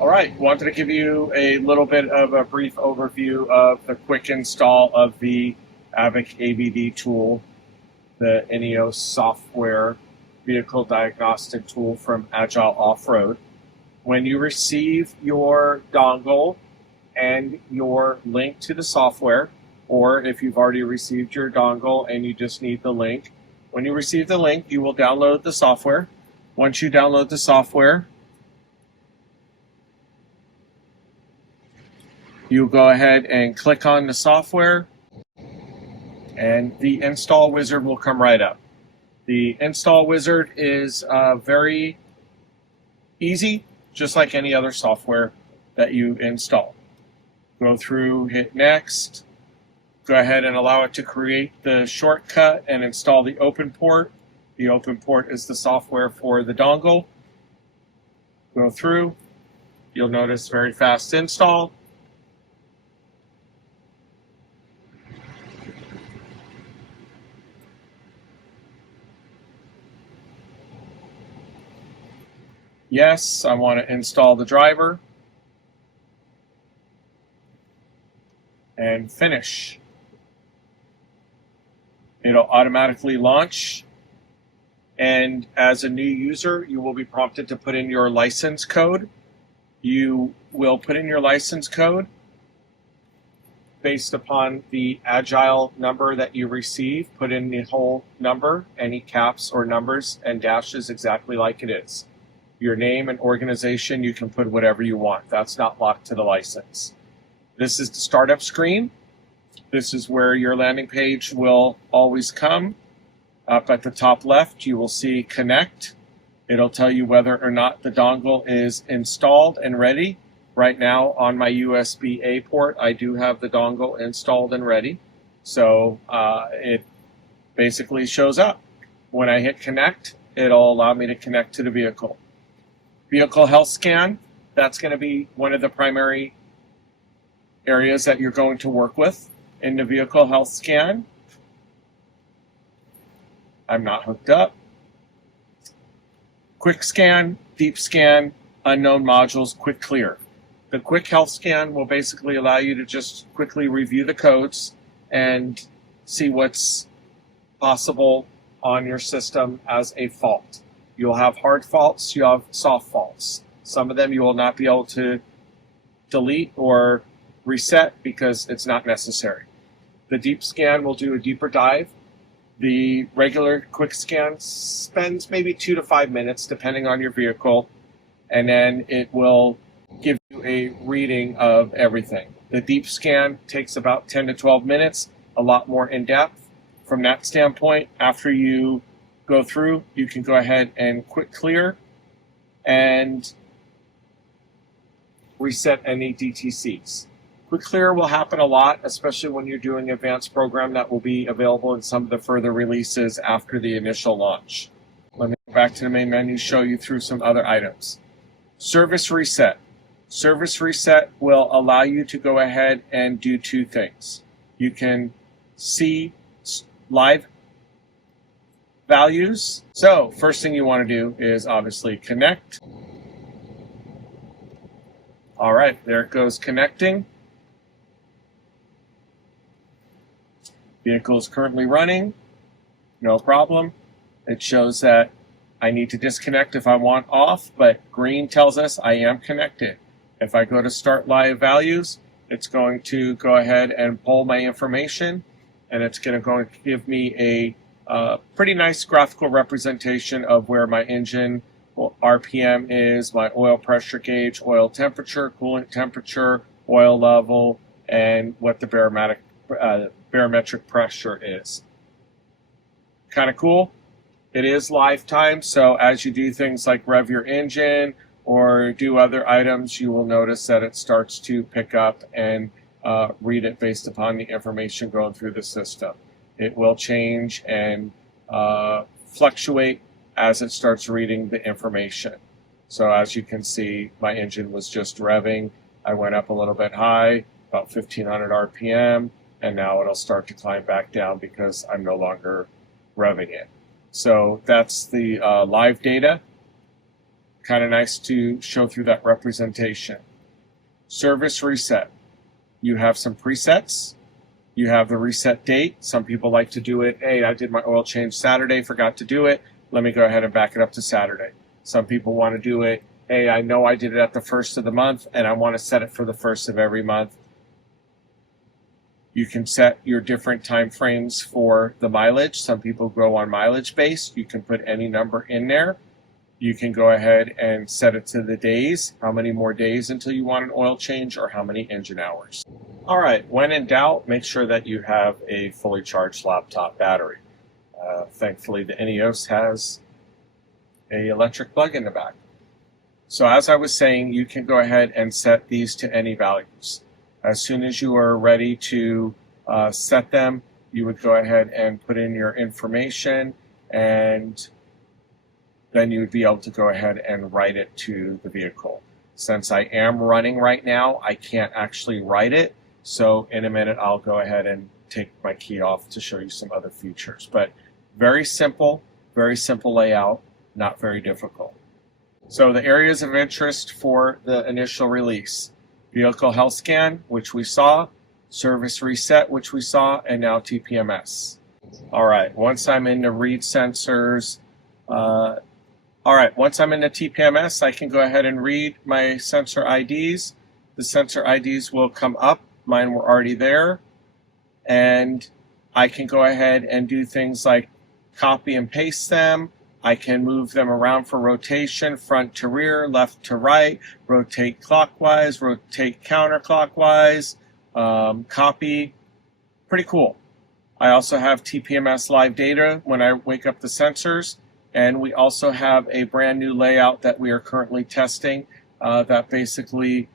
All right, wanted to give you a little bit of a brief overview of the quick install of the AVD tool, the Ineos software vehicle diagnostic tool from Agile Offroad. When you receive your dongle and your link to the software, or if you've already received your dongle and you just need the link, when you receive the link, you will download the software. Once you download the software, you go ahead and click on the software, and the install wizard will come right up. The install wizard is very easy, just like any other software that you install. Go through, hit next, go ahead and allow it to create the shortcut and install the open port. The open port is the software for the dongle. Go through, you'll notice very fast install. Yes, I want to install the driver. And finish. It'll automatically launch. And as a new user, you will be prompted to put in your license code. You will put in your license code based upon the Agile number that you receive. Put in the whole number, any caps or numbers and dashes exactly like it is. Your name and organization, you can put whatever you want. That's not locked to the license. This is the startup screen. This is where your landing page will always come. Up at the top left, you will see Connect. It'll tell you whether or not the dongle is installed and ready. Right now on my USB-A port, I do have the dongle installed and ready. So it basically shows up. When I hit Connect, it'll allow me to connect to the vehicle. Vehicle health scan, that's going to be one of the primary areas that you're going to work with in the vehicle health scan. I'm not hooked up. Quick scan, deep scan, unknown modules, quick clear. The quick health scan will basically allow you to just quickly review the codes and see what's possible on your system as a fault. You'll have hard faults, you'll have soft faults. Some of them you will not be able to delete or reset because it's not necessary. The deep scan will do a deeper dive. The regular quick scan spends maybe 2 to 5 minutes depending on your vehicle, and then it will give you a reading of everything. The deep scan takes about 10 to 12 minutes, a lot more in depth. From that standpoint, after you go through, you can go ahead and quick clear and reset any DTCs. Quick clear will happen a lot, especially when you're doing advanced program that will be available in some of the further releases after the initial launch. Let me go back to the main menu, show you through some other items. Service reset. Service reset will allow you to go ahead and do two things. You can see live values. So first thing you want to do is obviously connect. All right, there it goes connecting. Vehicle is currently running, no problem. It shows that I need to disconnect if I want off, but green tells us I am connected. If I go to start live values, it's going to go ahead and pull my information, and it's going to give me a pretty nice graphical representation of where my engine RPM is, my oil pressure gauge, oil temperature, coolant temperature, oil level, and what the barometric pressure is. Kind of cool. It is lifetime, so as you do things like rev your engine or do other items, you will notice that it starts to pick up and read it based upon the information going through the system. It will change and fluctuate as it starts reading the information. So as you can see, my engine was just revving. I went up a little bit high, about 1500 RPM, and now it'll start to climb back down because I'm no longer revving it. So that's the live data. Kind of nice to show through that representation. Service reset. You have some presets. You have the reset date. Some people like to do it, hey, I did my oil change Saturday, forgot to do it. Let me go ahead and back it up to Saturday. Some people want to do it, hey, I know I did it at the first of the month and I want to set it for the first of every month. You can set your different time frames for the mileage. Some people go on mileage based. You can put any number in there. You can go ahead and set it to the days, how many more days until you want an oil change or how many engine hours. All right, when in doubt, make sure that you have a fully charged laptop battery. Thankfully, the Ineos has an electric plug in the back. So as I was saying, you can go ahead and set these to any values. As soon as you are ready to set them, you would go ahead and put in your information, and then you would be able to go ahead and write it to the vehicle. Since I am running right now, I can't actually write it. So in a minute, I'll go ahead and take my key off to show you some other features. But very simple layout, not very difficult. So the areas of interest for the initial release: vehicle health scan, which we saw, service reset, which we saw, and now TPMS. All right, once I'm in the read sensors, once I'm in the TPMS, I can go ahead and read my sensor IDs. The sensor IDs will come up. Mine were already there. And I can go ahead and do things like copy and paste them. I can move them around for rotation, front to rear, left to right, rotate clockwise, rotate counterclockwise, copy. Pretty cool. I also have TPMS live data when I wake up the sensors. And we also have a brand new layout that we are currently testing that basically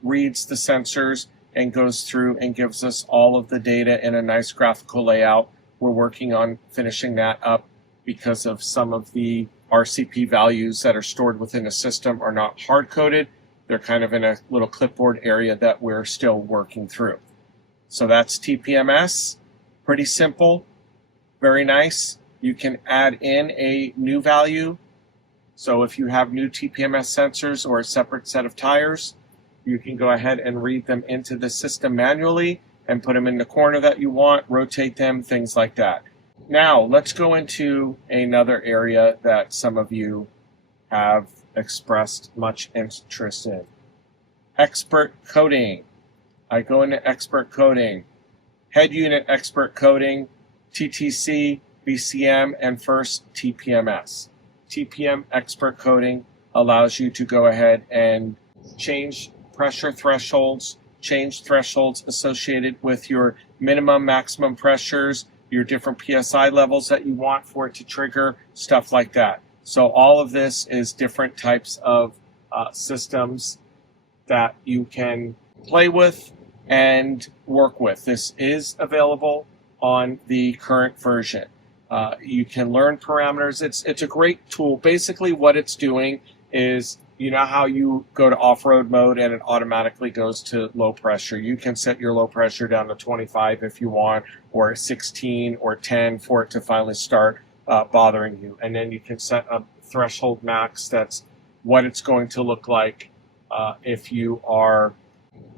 reads the sensors and goes through and gives us all of the data in a nice graphical layout. We're working on finishing that up because of some of the RCP values that are stored within the system are not hard-coded. They're kind of in a little clipboard area that we're still working through. So that's TPMS. Pretty simple, very nice. You can add in a new value. So if you have new TPMS sensors or a separate set of tires, you can go ahead and read them into the system manually and put them in the corner that you want, rotate them, things like that. Now, let's go into another area that some of you have expressed much interest in. Expert coding. I go into expert coding. Head unit expert coding, TTC, BCM, and first TPMS. TPM expert coding allows you to go ahead and change pressure thresholds, change thresholds associated with your minimum, maximum pressures, your different PSI levels that you want for it to trigger, stuff like that. So all of this is different types of systems that you can play with and work with. This is available on the current version. You can learn parameters. It's a great tool. Basically what it's doing is, you know how you go to off-road mode and it automatically goes to low pressure. You can set your low pressure down to 25 if you want, or 16 or 10 for it to finally start bothering you. And then you can set a threshold max that's what it's going to look like if you are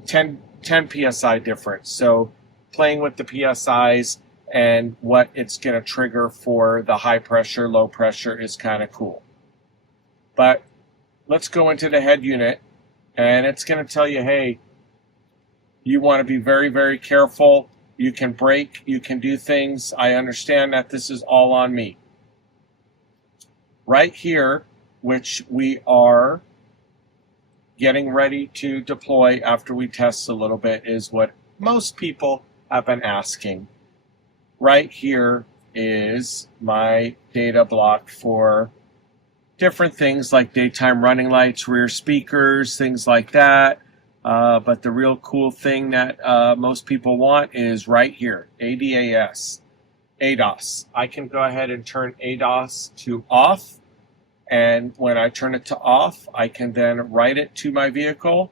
10 PSI difference. So playing with the PSIs and what it's going to trigger for the high pressure, low pressure is kind of cool. But let's go into the head unit, and it's going to tell you, hey, you want to be very, very careful. You can brake, you can do things. I understand that this is all on me. Right here, which we are getting ready to deploy after we test a little bit, is what most people have been asking. Right here is my data block for different things like daytime running lights, rear speakers, things like that. But the real cool thing that most people want is right here, ADAS, ADAS. I can go ahead and turn ADAS to off. And when I turn it to off, I can then write it to my vehicle.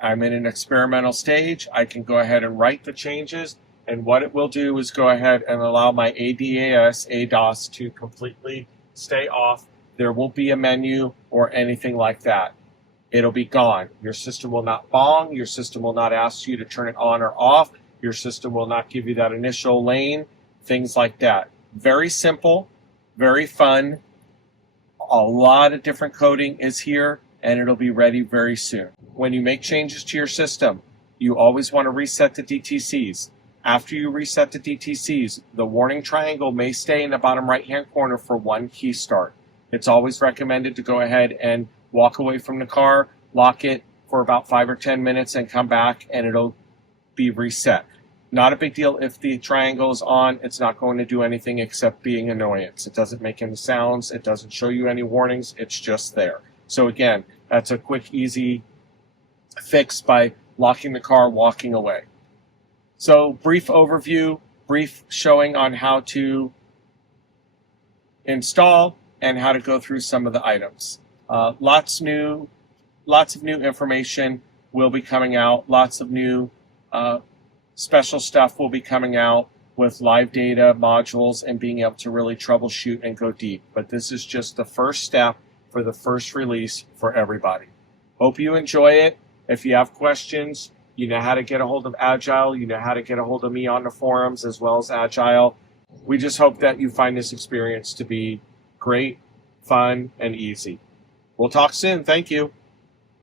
I'm in an experimental stage. I can go ahead and write the changes. And what it will do is go ahead and allow my ADAS to completely stay off. There won't be a menu or anything like that. It'll be gone. Your system will not bong. Your system will not ask you to turn it on or off. Your system will not give you that initial lane, things like that. Very simple, very fun. A lot of different coding is here, and it'll be ready very soon. When you make changes to your system, you always want to reset the DTCs. After you reset the DTCs, the warning triangle may stay in the bottom right-hand corner for one key start. It's always recommended to go ahead and walk away from the car, lock it for about 5 or 10 minutes, and come back, and it'll be reset. Not a big deal if the triangle is on. It's not going to do anything except being annoyance. It doesn't make any sounds. It doesn't show you any warnings. It's just there. So again, that's a quick, easy fix by locking the car, walking away. So brief overview, brief showing on how to install and how to go through some of the items. Lots of new information will be coming out. Lots of new special stuff will be coming out with live data modules and being able to really troubleshoot and go deep. But this is just the first step for the first release for everybody. Hope you enjoy it. If you have questions, you know how to get a hold of Agile. You know how to get a hold of me on the forums as well as Agile. We just hope that you find this experience to be great, fun, and easy. We'll talk soon. Thank you.